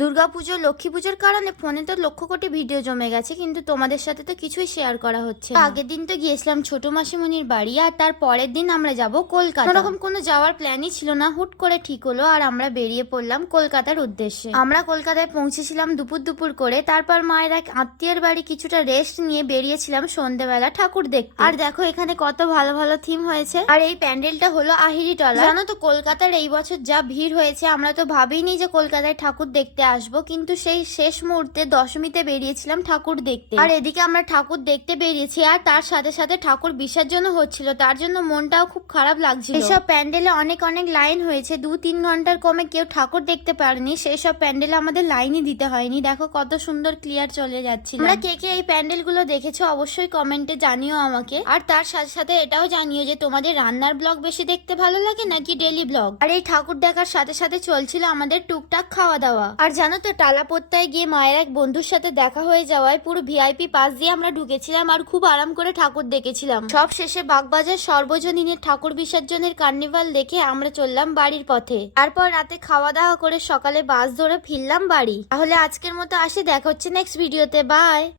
দুর্গাপুজো লক্ষ্মী পুজোর কারণে ফোনে তো লক্ষ কোটি ভিডিও জমে গেছে, কিন্তু তোমাদের সাথে তো কিছুই শেয়ার করা হচ্ছে না। আগের দিন তো গিয়েছিলাম ছোট মাসিমণির বাড়ি, আর তার পরের দিন আমরা যাব কলকাতা। এরকম কোনো যাওয়ার প্ল্যানই ছিল না, হুট করে ঠিক হলো আর আমরা বেরিয়ে পড়লাম কলকাতার উদ্দেশ্যে। আমরা কলকাতায় পৌঁছেছিলাম দুপুর করে। তারপর মায়ের এক আত্মীয়ের বাড়ি কিছুটা রেস্ট নিয়ে বেরিয়েছিলাম সন্ধ্যেবেলা ঠাকুর দেখতে। আর দেখো এখানে কত ভালো ভালো থিম হয়েছে। আর এই প্যান্ডেলটা হলো আহিরি টলা। জানো তো কলকাতার এই বছর যা ভিড় হয়েছে, আমরা তো ভাবিনি যে কলকাতায় ঠাকুর দেখতে আসবো, কিন্তু সেই শেষ মুহূর্তে দশমীতে বেরিয়েছিলাম ঠাকুর দেখতে। আর এদিকে আমরা ঠাকুর দেখতে বেরিয়েছি, আর তার সাথে সাথে ঠাকুর বিসর্জনও হচ্ছিল, তার জন্য মনটাও খুব খারাপ লাগছিল। এসব প্যান্ডেলে অনেক লাইন হয়েছে, 2-3 ঘন্টার কমে কেউ ঠাকুর দেখতে পারেনি। সেই সব প্যান্ডেলে আমাদের লাইনই দিতে হয়নি। দেখো কত সুন্দর ক্লিয়ার চলে যাচ্ছিল। আমরা কে কে এই প্যান্ডেল গুলো দেখেছো অবশ্যই কমেন্টে জানিও আমাকে। আর তার সাথে সাথে এটাও জানিও যে তোমাদের রান্নার ব্লগ বেশি দেখতে ভালো লাগে নাকি ডেলি ব্লগ। আর এই ঠাকুর দেখার সাথে সাথে চলছিল আমাদের টুকটাক খাওয়া দাওয়া। আর জানো তো টালাপোত্তায় গিয়ে মায়ের এক বন্ধুর সাথে দেখা হয়ে যাওয়ায় পুরো ভিআইপি পাস দিয়ে আমরা ঢুকেছিলাম আর খুব আরাম করে ঠাকুর দেখেছিলাম। সব শেষে বাগবাজার সর্বজনীনের ঠাকুর বিসর্জনের কার্নিভাল দেখে আমরা চললাম বাড়ির পথে। তারপর রাতে খাওয়া দাওয়া করে সকালে বাস ধরে ফিরলাম বাড়ি। তাহলে আজকের মতো আসি, দেখা হচ্ছে নেক্সট ভিডিওতে। বাই।